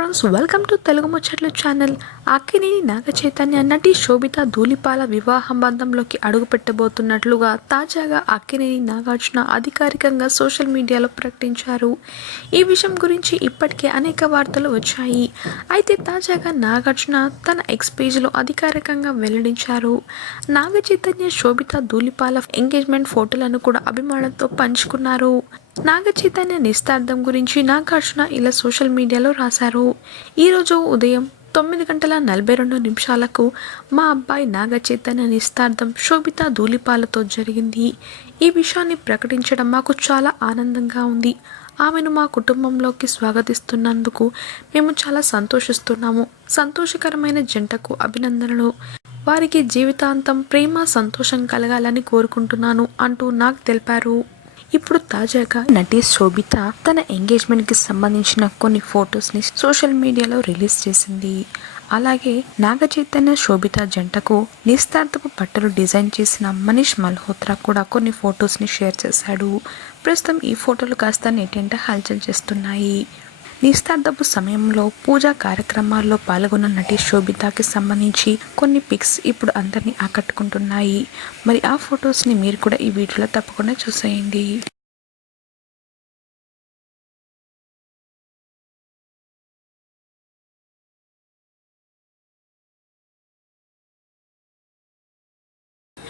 Friends welcome to Telugu ముచ్చట్లు channel Akkineni Naga Chaitanya నటి శోభిత ధూళిపాల వివాహం బంధంలోకి అడుగుపెట్టబోతున్నట్లుగా తాజాగా అక్కినేని నాగార్జున అధికారికంగా సోషల్ మీడియాలో ప్రకటించారు. ఈ విషయం గురించి ఇప్పటికే అనేక వార్తలు వచ్చాయి. అయితే తాజాగా నాగార్జున తన ఎక్స్ పేజ్లో అధికారికంగా వెల్లడించారు. నాగ చైతన్య శోభిత ధూళిపాల ఎంగేజ్మెంట్ ఫోటోలను కూడా అభిమానులతో పంచుకున్నారు. నాగ చైతన్య నిస్తార్థం గురించి నాగార్జున ఇలా సోషల్ మీడియాలో రాశారు. ఈరోజు ఉదయం తొమ్మిది గంటల నలభై రెండు నిమిషాలకు మా అబ్బాయి నాగ చైతన్య నిస్తార్థం శోభిత ధూళిపాలతో జరిగింది. ఈ విషయాన్ని ప్రకటించడం మాకు చాలా ఆనందంగా ఉంది. ఆమెను మా కుటుంబంలోకి స్వాగతిస్తున్నందుకు మేము చాలా సంతోషిస్తున్నాము. సంతోషకరమైన జంటకు అభినందనలు. వారికి జీవితాంతం ప్రేమ సంతోషం కలగాలని కోరుకుంటున్నాను అంటూ నాకు తెలిపారు. ఇప్పుడు తాజాగా నటి శోభిత తన ఎంగేజ్మెంట్కి సంబంధించిన కొన్ని ఫొటోస్ని సోషల్ మీడియాలో రిలీజ్ చేసింది. అలాగే నాగ చైతన్య శోభిత జంటకు నిస్తార్థపు బట్టలు డిజైన్ చేసిన మనీష్ మల్హోత్రా కూడా కొన్ని ఫొటోస్ని షేర్ చేశాడు. ప్రస్తుతం ఈ ఫోటోలు కాస్త నెటింట హల్చల్ చేస్తున్నాయి. నిస్తార్థపు సమయంలో పూజా కార్యక్రమాల్లో పాల్గొన్న నటి శోభితకి సంబంధించి కొన్ని పిక్స్ ఇప్పుడు అందరినీ ఆకట్టుకుంటున్నాయి. మరి ఆ ఫొటోస్ని మీరు కూడా ఈ వీడియోలో తప్పకుండా చూసేయండి.